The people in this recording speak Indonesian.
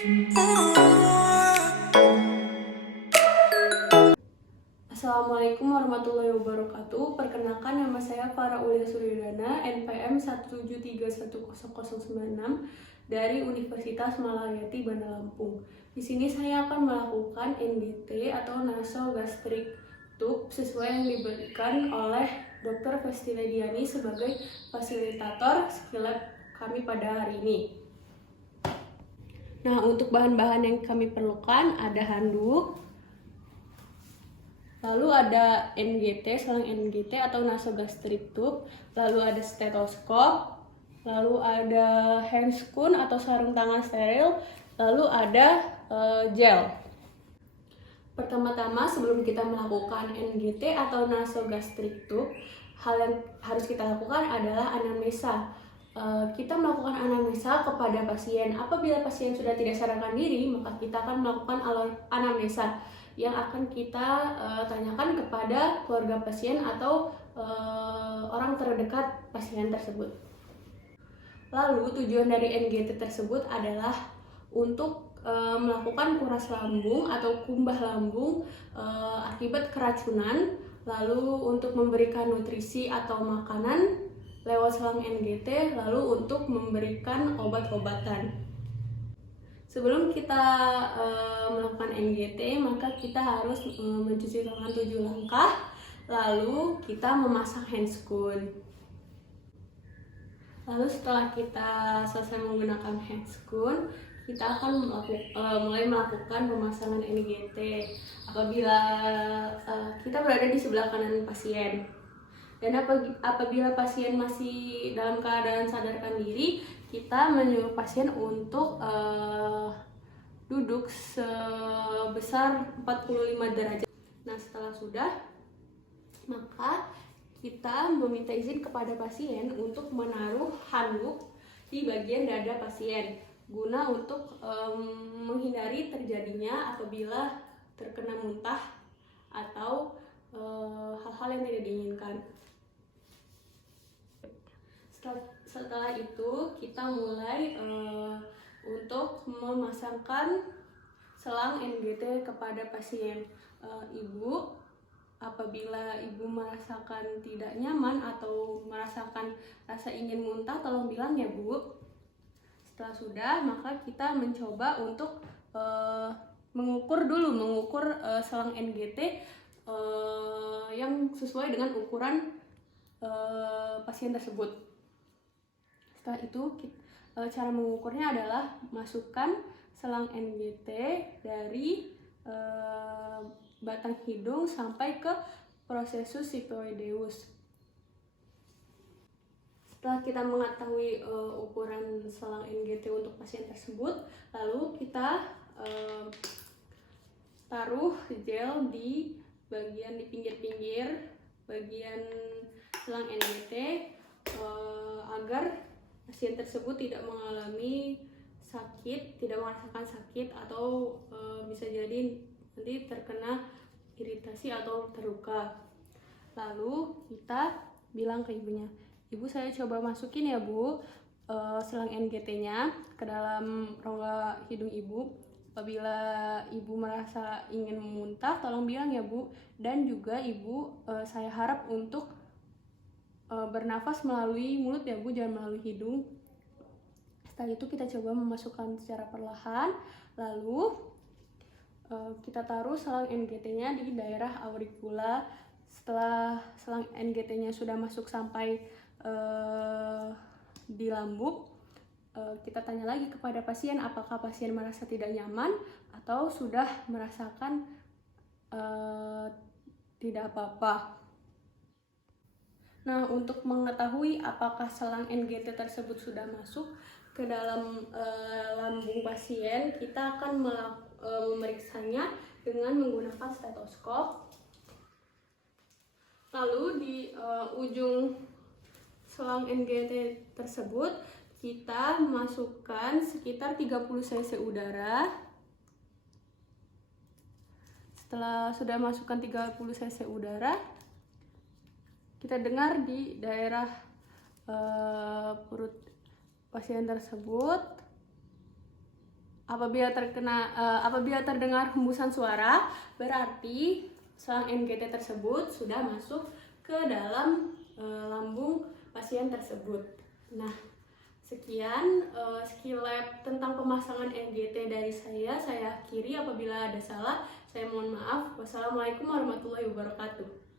Assalamualaikum warahmatullahi wabarakatuh. Perkenalkan, nama saya Farah Aulia Suryodana, NPM 173100096 dari Universitas Malayati, Bandar Lampung. Di sini saya akan melakukan NGT atau nasogastric tube sesuai yang diberikan oleh Dr. Vestila Diani sebagai fasilitator skill lab kami pada hari ini. Nah, untuk bahan-bahan yang kami perlukan ada handuk, lalu ada NGT, selang NGT atau nasogastric tube, lalu ada stetoskop, lalu ada handscoon atau sarung tangan steril, lalu ada gel. Pertama-tama sebelum kita melakukan NGT atau nasogastric tube, hal yang harus kita lakukan adalah anamnesa. Kita melakukan anamnesa kepada pasien. Apabila pasien sudah tidak sadarkan diri, maka kita akan melakukan anamnesa yang akan kita tanyakan kepada keluarga pasien atau orang terdekat pasien tersebut. Lalu tujuan dari NGT tersebut adalah untuk melakukan kuras lambung atau kumbah lambung akibat keracunan, lalu untuk memberikan nutrisi atau makanan lewat selang NGT, lalu untuk memberikan obat-obatan. Sebelum kita melakukan NGT, maka kita harus mencuci tangan 7 langkah, lalu kita memasang handscoon. Lalu setelah kita selesai menggunakan handscoon, kita akan mulai melakukan pemasangan NGT apabila kita berada di sebelah kanan pasien. Dan apabila pasien masih dalam keadaan sadarkan diri, kita menyuruh pasien untuk duduk sebesar 45 derajat. Nah, setelah sudah, maka kita meminta izin kepada pasien untuk menaruh handuk di bagian dada pasien guna untuk menghindari terjadinya apabila terkena muntah atau hal-hal yang tidak diinginkan. Setelah itu kita mulai untuk memasangkan selang NGT kepada pasien. Ibu, apabila ibu merasakan tidak nyaman atau merasakan rasa ingin muntah, tolong bilang ya Bu. Setelah sudah, maka kita mencoba untuk mengukur selang NGT yang sesuai dengan ukuran pasien tersebut. Setelah itu, cara mengukurnya adalah masukkan selang NGT dari batang hidung sampai ke processus siphoideus. Setelah kita mengetahui ukuran selang NGT untuk pasien tersebut, lalu kita taruh gel di pinggir-pinggir bagian selang NGT agar pasien tersebut tidak mengalami sakit, tidak merasakan sakit, atau bisa jadi nanti terkena iritasi atau terluka. Lalu kita bilang ke ibunya, Ibu, saya coba masukin ya Bu selang NGT-nya ke dalam rongga hidung Ibu. Apabila Ibu merasa ingin memuntah, tolong bilang ya Bu. Dan juga Ibu, saya harap untuk bernafas melalui mulut ya Bu, jangan melalui hidung. Setelah itu kita coba memasukkan secara perlahan, lalu kita taruh selang NGT-nya di daerah auricula. Setelah selang NGT-nya sudah masuk sampai di lambung, kita tanya lagi kepada pasien apakah pasien merasa tidak nyaman atau sudah merasakan tidak apa-apa. Nah, untuk mengetahui apakah selang NGT tersebut sudah masuk ke dalam lambung pasien, kita akan memeriksanya dengan menggunakan stetoskop. Lalu di ujung selang NGT tersebut kita masukkan sekitar 30 cc udara. Setelah sudah masukkan 30 cc udara, kita dengar di daerah perut pasien tersebut Apabila terdengar hembusan suara, berarti selang NGT tersebut sudah masuk ke dalam lambung pasien tersebut. Nah, sekian skill lab tentang pemasangan NGT dari saya akhiri. Apabila ada salah, saya mohon maaf. Wassalamualaikum warahmatullahi wabarakatuh.